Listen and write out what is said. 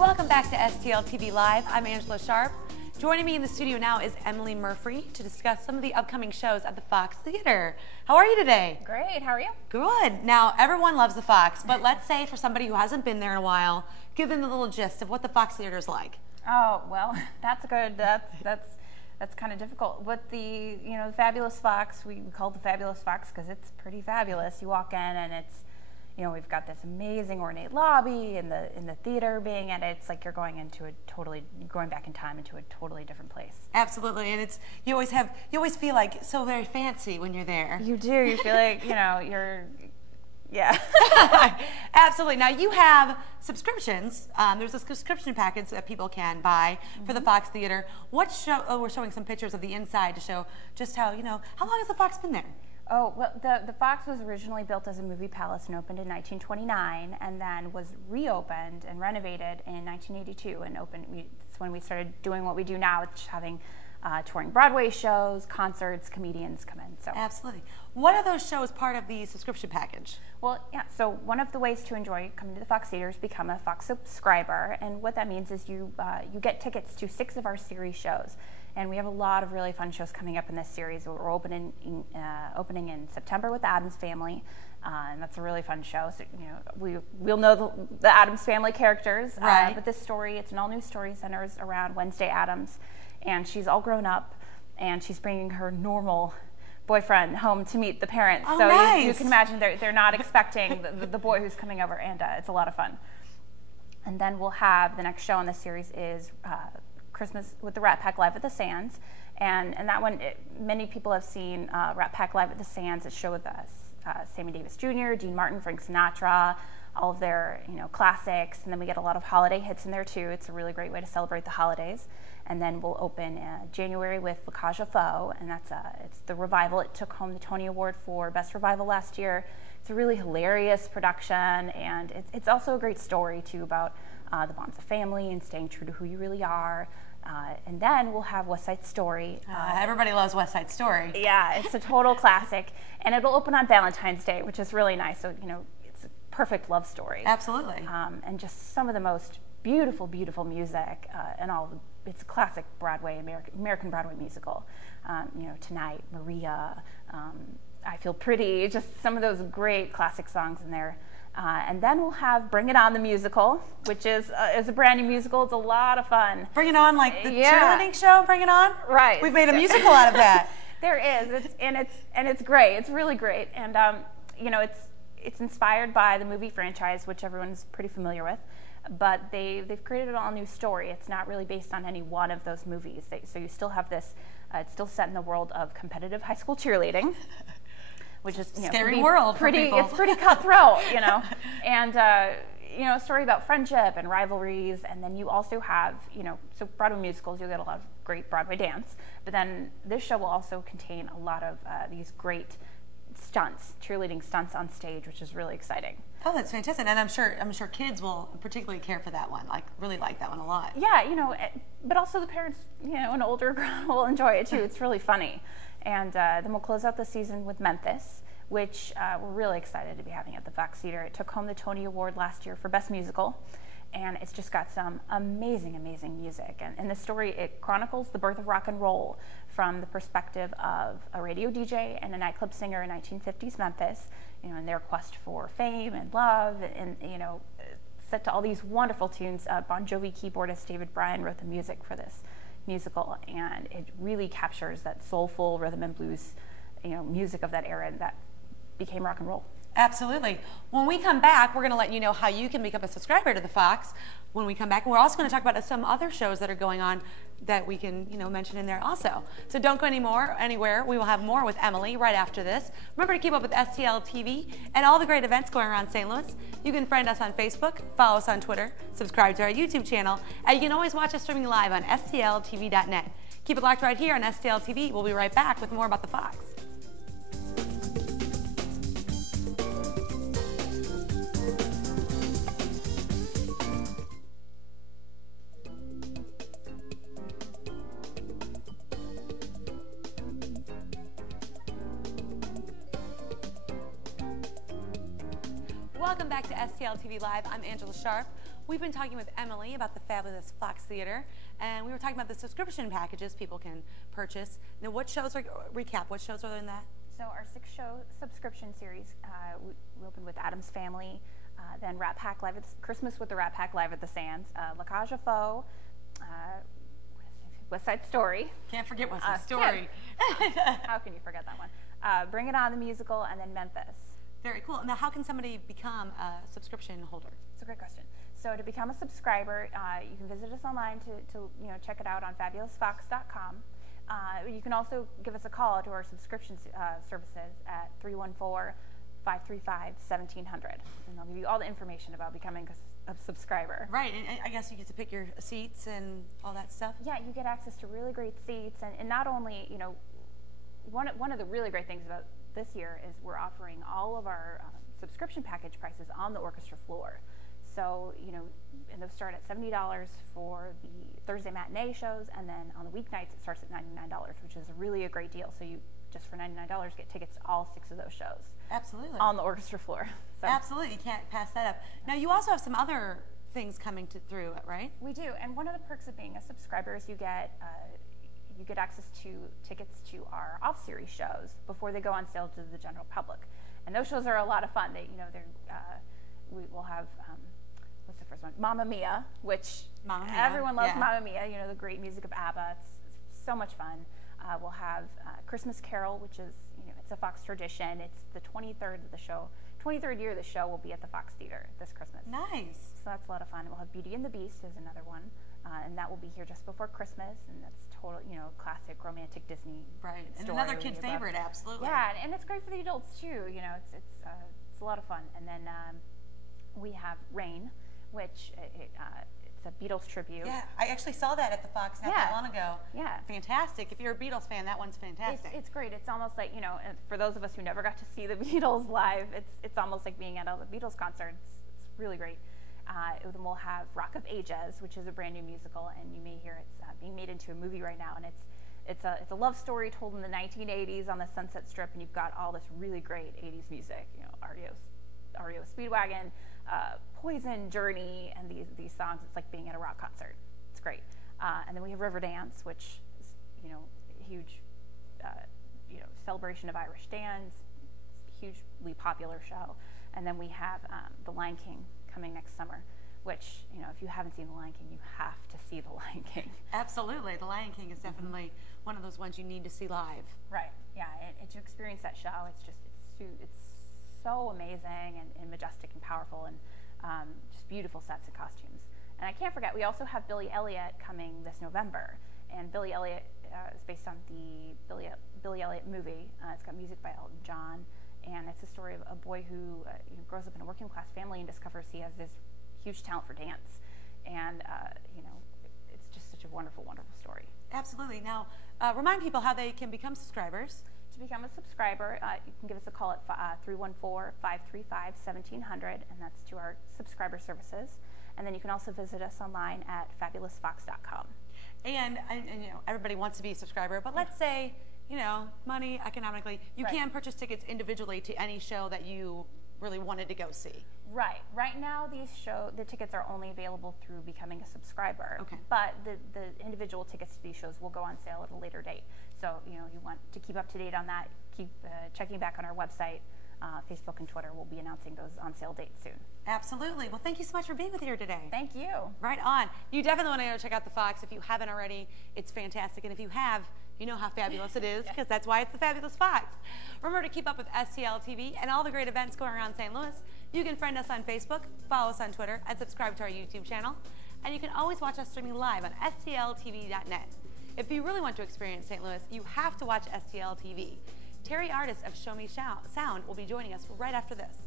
Welcome back to STL TV Live. I'm Angela Sharp. Joining me in the studio now is Emilee Murphree to discuss some of the upcoming shows at the Fox Theater. How are you today? Great, how are you? Good. Now, everyone loves the Fox, but let's say for somebody who hasn't been there in a while, give them the little gist of what the Fox Theater is like. Oh, well, that's good. That's kind of difficult. With the, the Fabulous Fox, we call it the Fabulous Fox because it's pretty fabulous. You walk in and it's, we've got this amazing ornate lobby and the theater being at it. It's like you're going back in time into a totally different place. Absolutely, and you always feel like so very fancy when you're there. You do. You feel like you're. Yeah. Absolutely. Now you have subscriptions. There's a subscription package that people can buy for the Fox Theater. What show? Oh, we're showing some pictures of the inside to show just how how long has the Fox been there? Oh, well, the Fox was originally built as a movie palace and opened in 1929, and then was reopened and renovated in 1982 and opened. It's when we started doing what we do now, which is having touring Broadway shows, concerts, comedians come in. So absolutely. What are those shows part of the subscription package? Well, yeah, so one of the ways to enjoy coming to the Fox Theater is become a Fox subscriber, and what that means is you get tickets to 6 of our series shows. And we have a lot of really fun shows coming up in this series. We're opening in September with the Addams Family, and that's a really fun show. So we'll know the Addams Family characters, right? But this story, it's an all-new story, centers around Wednesday Addams, and she's all grown up, and she's bringing her normal boyfriend home to meet the parents. Oh, so nice. you can imagine they're not expecting the boy who's coming over, and it's a lot of fun. And then we'll have the next show in this series is Christmas with the Rat Pack Live at the Sands, and that one many people have seen. Rat Pack Live at the Sands. It's a show with Sammy Davis Jr., Dean Martin, Frank Sinatra, all of their classics, and then we get a lot of holiday hits in there too. It's a really great way to celebrate the holidays. And then we'll open January with La Cage aux Folles, and it's the revival. It took home the Tony Award for Best Revival last year. It's a really hilarious production, and it's also a great story too about the bonds of family and staying true to who you really are. And then we'll have West Side Story. Everybody loves West Side Story. Yeah, it's a total classic, and it'll open on Valentine's Day, which is really nice. So it's a perfect love story. Absolutely. And just some of the most beautiful, beautiful music, and it's a classic Broadway, American Broadway musical. Tonight, Maria, I Feel Pretty, just some of those great classic songs in there. And then we'll have Bring It On the musical, which is a brand new musical. It's a lot of fun. Bring It On, like the cheerleading show, Bring It On? Right. We've made a musical out of that. There is, it's great. It's really great, and it's inspired by the movie franchise, which everyone's pretty familiar with. But they've created an all new story. It's not really based on any one of those movies. So you still have this. It's still set in the world of competitive high school cheerleading, which is scary world for people. It's pretty cutthroat, and a story about friendship and rivalries. And then you also have so Broadway musicals, you'll get a lot of great Broadway dance, but then this show will also contain a lot of these great stunts, cheerleading stunts on stage, which is really exciting. Oh, that's fantastic, and I'm sure kids will particularly care for that one, really like that one a lot. Yeah, but also the parents, an older crowd will enjoy it too. It's really funny. And then we'll close out the season with Memphis, which we're really excited to be having at the Fox Theater. It took home the Tony Award last year for Best Musical, and it's just got some amazing, amazing music. And the story, it chronicles the birth of rock and roll from the perspective of a radio DJ and a nightclub singer in 1950s Memphis, and their quest for fame and love, and set to all these wonderful tunes. Bon Jovi keyboardist David Bryan wrote the music for this musical, and it really captures that soulful rhythm and blues, music of that era that became rock and roll. Absolutely. When we come back, we're going to let you know how you can become a subscriber to the Fox when we come back. And we're also going to talk about some other shows that are going on that we can, mention in there also. So don't go anywhere. We will have more with Emilee right after this. Remember to keep up with STL TV and all the great events going around St. Louis. You can friend us on Facebook, follow us on Twitter, subscribe to our YouTube channel, and you can always watch us streaming live on stltv.net. Keep it locked right here on STL TV. We'll be right back with more about the Fox. Welcome back to STL TV Live. I'm Angela Sharp. We've been talking with Emilee about the fabulous Fox Theater, and we were talking about the subscription packages people can purchase. Now, what shows are, recap, what shows are in that? So our 6-show subscription series, we opened with Addams Family, then Rat Pack Live at Christmas with the Rat Pack Live at the Sands, La Cage aux Folles, West Side Story. Can't forget West Side Story. How can you forget that one? Bring It On the musical, and then Memphis. Very cool. Now, how can somebody become a subscription holder? It's a great question. So to become a subscriber, you can visit us online to check it out on fabulousfox.com. You can also give us a call to our subscription services at 314-535-1700, and they'll give you all the information about becoming a subscriber. Right, and I guess you get to pick your seats and all that stuff. Yeah, you get access to really great seats, and not only, one of the really great things about this year is we're offering all of our subscription package prices on the orchestra floor. So, and those start at $70 for the Thursday matinee shows, and then on the weeknights it starts at $99, which is really a great deal. So you, just for $99, get tickets to all 6 of those shows. Absolutely. On the orchestra floor. So. Absolutely, you can't pass that up. Now, you also have some other things coming through it, right? We do, and one of the perks of being a subscriber is you get access to tickets to our off-series shows before they go on sale to the general public. And those shows are a lot of fun. They, we will have, what's the first one? Mamma Mia, which everyone loves. Mamma Mia, the great music of ABBA. It's so much fun. We'll have Christmas Carol, which is, it's a Fox tradition. It's the 23rd of the show. 23rd year of the show will be at the Fox Theater this Christmas. Nice. So that's a lot of fun. We'll have Beauty and the Beast is another one, and that will be here just before Christmas, and that's total, classic romantic Disney. Right, and another kid favorite, absolutely. Yeah, and it's great for the adults too. It's a lot of fun. And then we have Rain, which it's a Beatles tribute. Yeah, I actually saw that at the Fox not that long ago. Yeah. Fantastic. If you're a Beatles fan, that one's fantastic. It's great. It's almost like, and for those of us who never got to see the Beatles live, it's almost like being at a Beatles concert. It's really great. Then we'll have Rock of Ages, which is a brand new musical, and you may hear it's being made into a movie right now, and it's a love story told in the 1980s on the Sunset Strip, and you've got all this really great 80s music, REO Speedwagon, Poison, Journey, and these songs. It's like being at a rock concert. It's great. And then we have Riverdance, which is a huge celebration of Irish dance. It's a hugely popular show. And then we have The Lion King coming next summer, which, if you haven't seen The Lion King, you have to see The Lion King. Absolutely. The Lion King is definitely one of those ones you need to see live. Right. Yeah. And to experience that show, it's so amazing and majestic and powerful, and just beautiful sets and costumes. And I can't forget, we also have Billy Elliot coming this November. And Billy Elliot is based on the Billy Elliot movie. It's got music by Elton John. And it's a story of a boy who grows up in a working class family and discovers he has this huge talent for dance. And, it's just such a wonderful, wonderful story. Absolutely. Now, remind people how they can become subscribers. To become a subscriber, you can give us a call at 314-535-1700, and that's to our subscriber services. And then you can also visit us online at fabulousfox.com. And everybody wants to be a subscriber, but let's say, money, economically, you can purchase tickets individually to any show that you really wanted to go see. Right. Right now, the tickets are only available through becoming a subscriber. Okay. But the individual tickets to these shows will go on sale at a later date. So, you want to keep up to date on that, keep checking back on our website. Facebook and Twitter will be announcing those on sale dates soon. Absolutely. Well, thank you so much for being with us here today. Thank you. Right on. You definitely want to go check out the Fox if you haven't already. It's fantastic. And if you have, you know how fabulous it is, because that's why it's the Fabulous Fox. Remember to keep up with STL TV and all the great events going around St. Louis. You can friend us on Facebook, follow us on Twitter, and subscribe to our YouTube channel. And you can always watch us streaming live on STLTV.net. If you really want to experience St. Louis, you have to watch STL TV. Terry Artis of Show Me Sound will be joining us right after this.